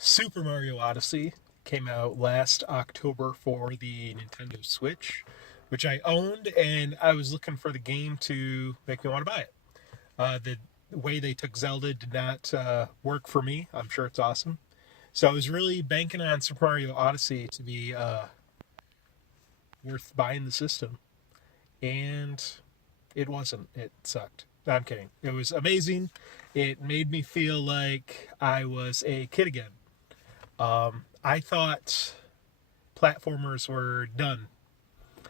Super Mario Odyssey came out last October for the Nintendo Switch, which I owned, and I was looking for the game to make me want to buy it. The way they took Zelda did not work for me. I'm sure it's awesome. So I was really banking on Super Mario Odyssey to be worth buying the system, and it wasn't. It sucked. No, I'm kidding. It was amazing. It made me feel like I was a kid again. I thought platformers were done.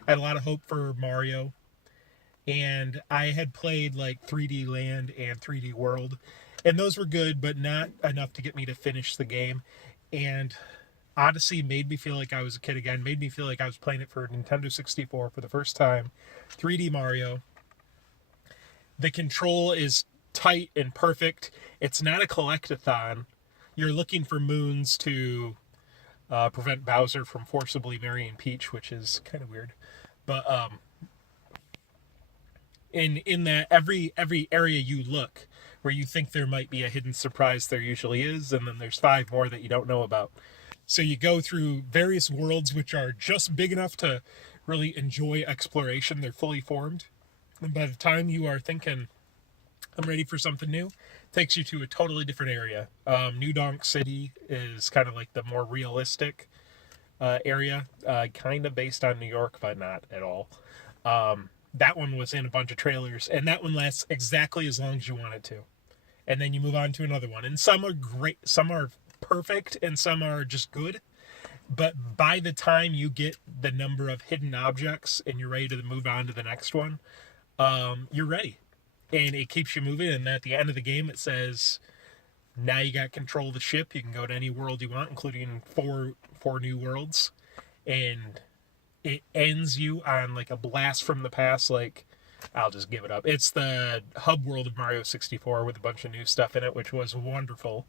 I had a lot of hope for Mario, and I had played like 3D Land and 3D World, and those were good, but not enough to get me to finish the game. And Odyssey made me feel like I was a kid again, made me feel like I was playing it for Nintendo 64 for the first time. 3D Mario. The control is tight and perfect. It's not a collectathon. You're looking for moons to prevent Bowser from forcibly marrying Peach, which is kind of weird. But in that every area you look where you think there might be a hidden surprise, there usually is, and then there's five more that you don't know about. So you go through various worlds which are just big enough to really enjoy exploration. They're fully formed, and by the time you are thinking, I'm ready for something new, takes you to a totally different area. New Donk City is kind of like the more realistic area, kind of based on New York, but not at all. That one was in a bunch of trailers, and that one lasts exactly as long as you want it to. And then you move on to another one. And some are great, some are perfect, and some are just good. But by the time you get the number of hidden objects and you're ready to move on to the next one, you're ready. And it keeps you moving. And at the end of the game, it says, now you got control of the ship. You can go to any world you want, including four new worlds. And it ends you on like a blast from the past, like, I'll just give it up. It's the hub world of Mario 64 with a bunch of new stuff in it, which was wonderful.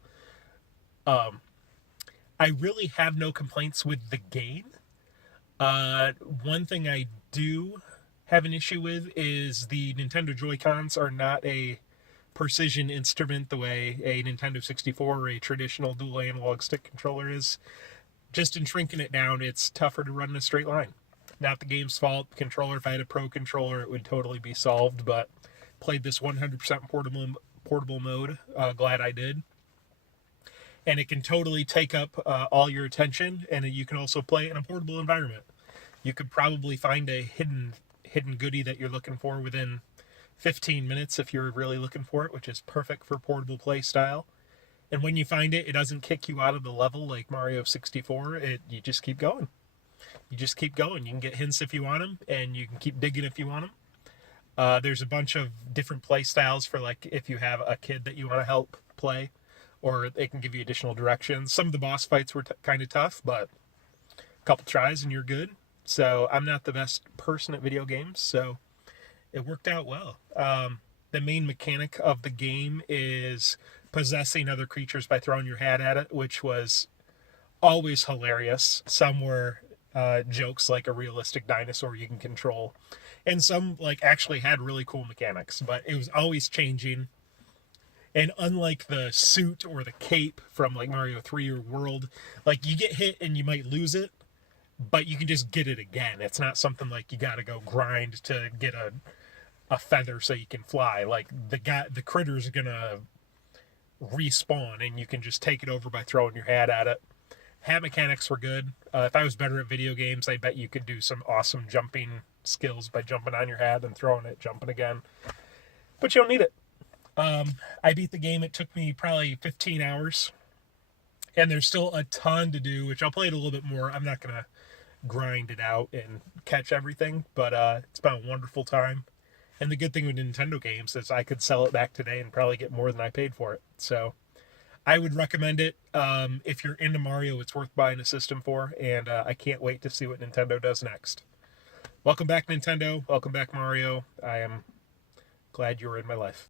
I really have no complaints with the game. One thing I do have an issue with is the Nintendo Joy-Cons are not a precision instrument the way a Nintendo 64 or a traditional dual analog stick controller is. Just in shrinking it down, it's tougher to run in a straight line. Not the game's fault. Controller, if I had a pro controller, it would totally be solved, but played this 100% portable mode. Glad I did. And it can totally take up all your attention, and you can also play in a portable environment. You could probably find a hidden goodie that you're looking for within 15 minutes if you're really looking for it, which is perfect for portable play style. And when you find it, it doesn't kick you out of the level like Mario 64. You just keep going. You just keep going. You can get hints if you want them, and you can keep digging if you want them. There's a bunch of different play styles for like if you have a kid that you want to help play, or they can give you additional directions. Some of the boss fights were kind of tough, but a couple tries and you're good. So I'm not the best person at video games, so it worked out well. The main mechanic of the game is possessing other creatures by throwing your hat at it, which was always hilarious. Some were jokes like a realistic dinosaur you can control, and some like actually had really cool mechanics, but it was always changing. And unlike the suit or the cape from like Mario 3 or World, like you get hit and you might lose it, but you can just get it again. It's not something like you got to go grind to get a feather so you can fly. Like the critter's gonna respawn, and you can just take it over by throwing your hat at it. Hat mechanics were good. If I was better at video games, I bet you could do some awesome jumping skills by jumping on your hat and throwing it, jumping again. But you don't need it. I beat the game. It took me probably 15 hours, and there's still a ton to do, which I'll play it a little bit more. I'm not gonna grind it out and catch everything, but it's been a wonderful time. And the good thing with Nintendo games is I could sell it back today and probably get more than I paid for it. So I would recommend it. If you're into Mario, it's worth buying a system for, and I can't wait to see what Nintendo does next. Welcome back, Nintendo. Welcome back, Mario. I am glad you were in my life.